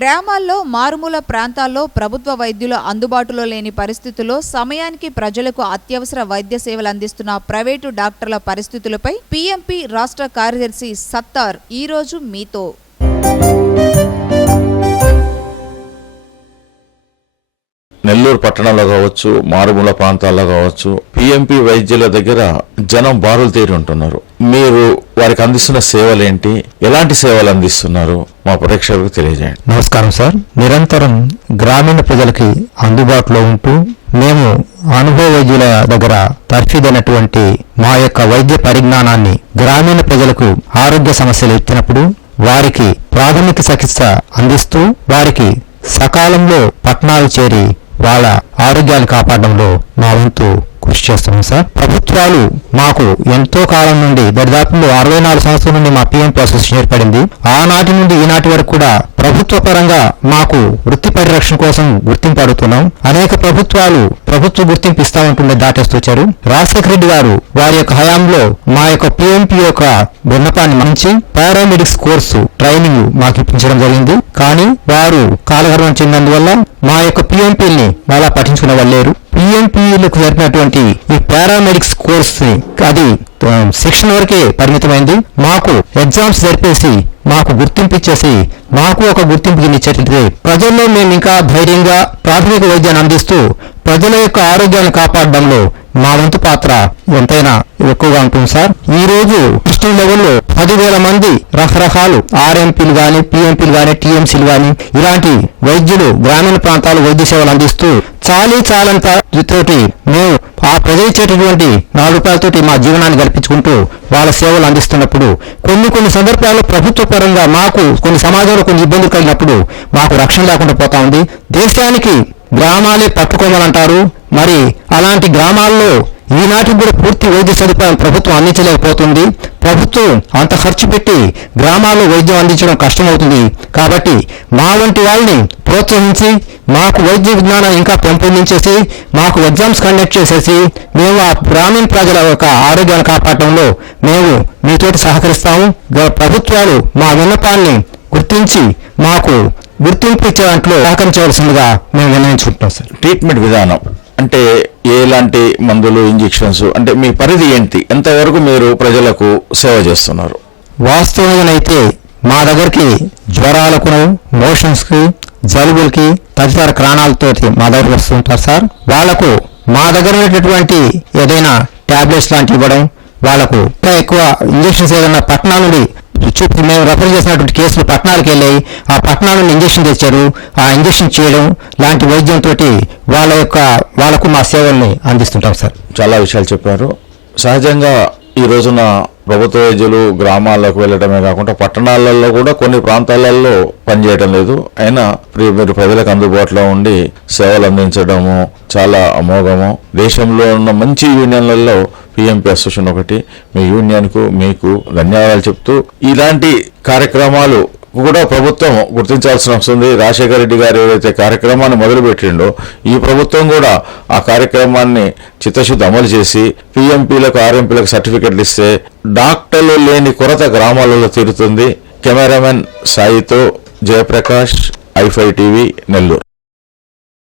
గ్రామాల్లో మారుమూల ప్రాంతాల్లో ప్రభుత్వ వైద్యులు అందుబాటులో లేని పరిస్థితుల్లో సమయానికి ప్రజలకు అత్యవసర వైద్య సేవలు అందిస్తున్న ప్రైవేటు డాక్టర్ల పరిస్థితులపై పీఎంపీ రాష్ట్ర కార్యదర్శి సత్తార్ ఈరోజు మీతో. నెల్లూరు పట్టణంలో కావచ్చు, మారుమూల ప్రాంతాల్లో కావచ్చు, పీఎంపీ వైద్యుల దగ్గర జనం బారులు తీరి ఉంటున్నారు. మీరు వారికి అందిస్తున్న సేవలేంటి, ఎలాంటి సేవలు అందిస్తున్నారు మా ప్రేక్షకులకు తెలియజేయండి. నమస్కారం సార్. నిరంతరం గ్రామీణ ప్రజలకి అందుబాటులో ఉంటూ మేము అనుభవ వైద్యుల దగ్గర తర్ఫీదైనటువంటి మా యొక్క వైద్య పరిజ్ఞానాన్ని గ్రామీణ ప్రజలకు ఆరోగ్య సమస్యలు ఎత్తినప్పుడు వారికి ప్రాథమిక చికిత్స అందిస్తూ వారికి సకాలంలో పట్టణాలు చేరి వాళ్ళ ఆరోగ్యాన్ని కాపాడడంలో మా వంతు కృషి చేస్తున్నాం సార్. ప్రభుత్వాలు మాకు ఎంతో కాలం నుండి దరిదాపు 64 సంవత్సరాల నుండి మా పీఎంపీ అసోసియేషన్ ఏర్పడింది. ఆనాటి నుండి ఈనాటి వరకు కూడా ప్రభుత్వ పరంగా మాకు వృత్తి పరిరక్షణ కోసం గుర్తింపు అడుగుతున్నాం. అనేక ప్రభుత్వాలు ప్రభుత్వ గుర్తింపు ఇస్తా ఉంటుండే దాటేస్తూ వచ్చారు. రాజశేఖర రెడ్డి గారు వారి యొక్క హయాంలో మా యొక్క పీఎంపీ యొక్క విన్నపాన్ని మంచి పారామెడిక్స్ కోర్సు ట్రైనింగ్ మాకు ఇప్పించడం జరిగింది. కానీ వారు కాలగర్వం చెందినందువల్ల మా యొక్క పీఎంపీని అలా పఠించుకునే వాళ్ళు లేరు. పీఎంపీలకు జరిపినటువంటి ఈ పారామెడిక్స్ కోర్స్ అది శిక్షణ వరకే పరిమితమైంది. మాకు ఎగ్జామ్స్ జరిపేసి మాకు గుర్తింపు ఇచ్చేసి మాకు ఒక గుర్తింపు ఇచ్చేటట్టు ప్రజల్లో మేము ఇంకా ధైర్యంగా ప్రాథమిక వైద్యాన్ని అందిస్తూ ప్రజల యొక్క ఆరోగ్యాన్ని కాపాడడంలో మా వంతు పాత్ర ఎంతైనా ఎక్కువగా ఉంటుంది సార్. ఈ రోజు డిస్ట్రిక్ట్ లెవెల్లో 10,000 మంది రకరకాలు ఆర్ఎంపీలు గాని, పీఎంపీలు గాని, టీఎంసీలు గాని ఇలాంటి వైద్యులు గ్రామీణ ప్రాంతాలు వైద్య సేవలు అందిస్తూ చాలంత తోటి మేము ఆ ప్రజలు ఇచ్చేటటువంటి 4 రూపాయలతోటి మా జీవనాన్ని గడిపించుకుంటూ వాళ్ళ సేవలు అందిస్తున్నప్పుడు కొన్ని సందర్భాల్లో ప్రభుత్వ పరంగా మాకు కొన్ని సమాజంలో కొన్ని ఇబ్బందులు కలిగినప్పుడు మాకు రక్షణ లేకుండా పోతా ఉంది. దేశానికి గ్రామాలే పట్టుకోవాలంటారు. మరి అలాంటి గ్రామాల్లో ఈనాటికి కూడా పూర్తి వైద్య సదుపాయం ప్రభుత్వం అందించలేకపోతుంది. ప్రభుత్వం అంత ఖర్చు పెట్టి గ్రామాల్లో వైద్యం అందించడం కష్టమవుతుంది. కాబట్టి మా వంటి వాళ్ళని ప్రోత్సహించి మాకు వైద్య విజ్ఞానం ఇంకా పెంపొందించేసి మాకు ఎగ్జామ్స్ కండక్ట్ చేసేసి మేము ఆ గ్రామీణ ప్రజల యొక్క ఆరోగ్యాన్ని కాపాడటంలో మేము మీతోటి సహకరిస్తాము. ప్రభుత్వాలు మా విన్నపాన్ని గుర్తించి మాకు గుర్తింపు ఇచ్చే దాంట్లో సహకరించవలసిందిగా మేము నిర్ణయించుకుంటున్నాం సార్. ట్రీట్మెంట్ విధానం అంటే ఎలాంటి మందులు, ఇంజెక్షన్స్, అంటే మీ పరిధి ఏంటి, ఎంతవరకు మీరు ప్రజలకు సేవ చేస్తున్నారు? వాస్తవంగానైతే మా దగ్గరికి జ్వరాలకు, మోషన్స్కి, జలుబులకి తదితర కారణాలతో మా దగ్గర వస్తుంటారు సార్. వాళ్లకు మా దగ్గర ఉన్నటువంటి ఏదైనా టాబ్లెట్స్ లాంటివి ఇవ్వడం, వాళ్లకు ఇంకా ఎక్కువ ఇంజెక్షన్స్ ఏదైనా పట్టణాల నుండి చూపి మేము రెఫర్ చేసినటువంటి కేసులు పట్టణాలకు వెళ్ళాయి. ఆ పట్టణాల నుండి ఇంజెక్షన్ తెచ్చారు. ఆ ఇంజెక్షన్ చేయడం లాంటి వైద్యంతో వాళ్ళకు మా సేవల్ని అందిస్తుంటాం సార్. చాలా విషయాలు చెప్పారు. సహజంగా ఈ రోజున ప్రభుత్వ వైద్యులు గ్రామాల్లోకి వెళ్ళడమే కాకుండా పట్టణాలలో కూడా కొన్ని ప్రాంతాలలో పనిచేయడం లేదు. అయినా మీరు ప్రజలకు అందుబాటులో ఉండి సేవలు అందించడము చాలా అమోఘము. దేశంలో ఉన్న మంచి యూనియన్లలో పీఎంపీ అసోసియేషన్ ఒకటి. మీ యూనియన్కు మీకు ధన్యవాదాలు చెప్తూ ఇలాంటి కార్యక్రమాలు కూడా ప్రభుత్వం గుర్తించాల్సిన వస్తుంది. రాజశేఖర రెడ్డి గారు ఏదైతే కార్యక్రమాన్ని మొదలుపెట్టిండో ఈ ప్రభుత్వం కూడా ఆ కార్యక్రమాన్ని చిత్తశుద్ధి అమలు చేసి పీఎంపీలకు, ఆర్ఎంపీలకు సర్టిఫికెట్లు ఇస్తే డాక్టర్లు లేని కొరత గ్రామాలలో తీరుతుంది. కెమెరామెన్ సాయితో జయప్రకాష్, i5 టీవీ, నెల్లూరు.